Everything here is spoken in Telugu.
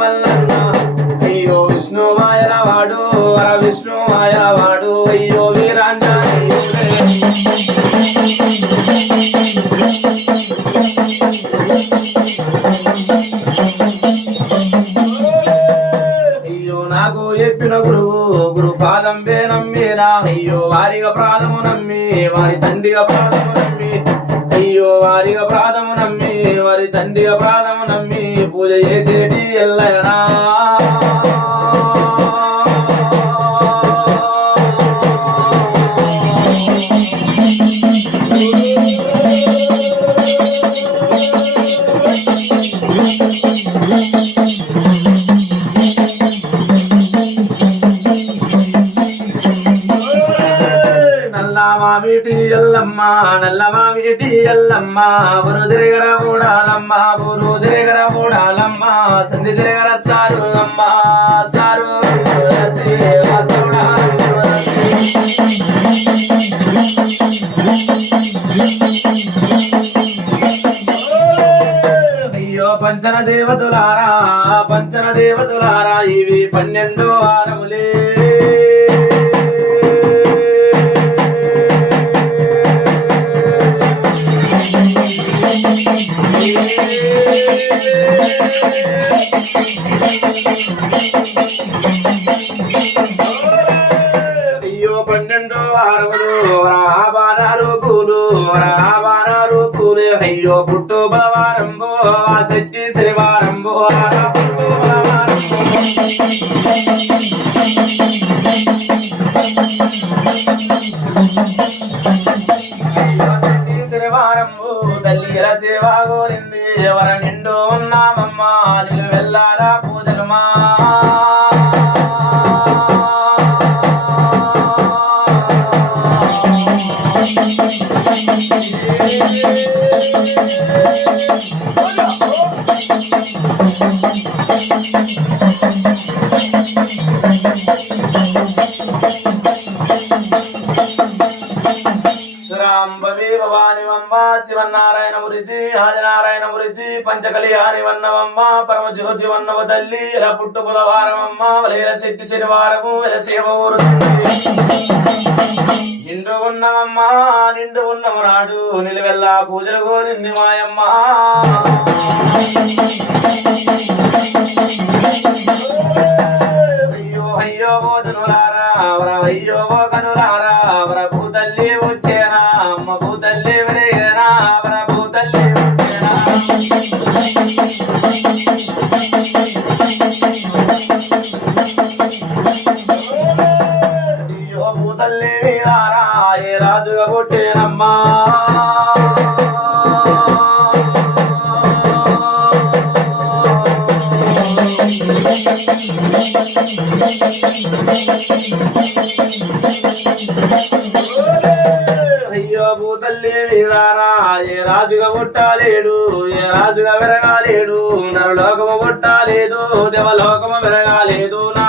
మల్లన్న అయ్యో విష్ణు మాయల వాడు విష్ణు మాయల అయ్యో వీరాంజాని అయ్యో నాకు చెప్పిన గురువు గురు పాదం పే నమ్మినా. అయ్యో వారిగా ప్రాదము నమ్మి వారి తండ్రిగా ప్రాదము నమ్మి. అయ్యో వారిగా ప్రాదము నమ్మి వారి తండ్రిగా ప్రాదము பூஜையே செடி இல்லைனா ఎల్లమ్మ నల్ల మామిటి ఎల్లమ్మ బురు తిరగర మూడాలమ్మ బురు తిరగర మూడాలమ్మ సంధి తిరగర సారు అమ్మ సారు అయ్యో పంచన దేవతులారా పంచన దేవతులారా ఇవి పన్నెండు వారములే. అయ్యో పన్నెండో వారములు రాబానారు పూలు రాబానారు పూలు. అయ్యో పుట్టు బలవారంబో ఆ శెట్టి శనివారంబో ఆ పుట్టు బలవారంబో శెట్టి శనివారంబు తల్లిల సేవ కోరింది? ఎవర నిండు ఉన్నామమ్మా? నిలు వెళ్ళారా పూజలు మా? సురాంబవి భవాని వమ్మ శివన్నారాయణ మురిది హాజనారాయణ మురిది పంచకలిహాని వన్నవమ్మ పరమ జ్యోతి వన్నవ తల్లి ఇలా పుట్టు బుధవారమమ్మ వలేల శెట్టి శనివారము వెల ఊరు నిండు ఉన్నవమ్మ నిండు ఉన్నము నాడు నిలువెల్లా పూజలు కోరింది మాయమ్మ అయ్యో అయ్యో ఓ ధనులారా వర అయ్యో ఓ కనులారా వర భూతల్లి పుట్టేనమ్మా అయ్యో భూతల్లి మీదారా ఏ రాజుగా పుట్టాలేడు ఏ రాజుగా పెరగాలేడు నరలోకము పుట్టాలేదు దేవలోకము విరగాలేదు నా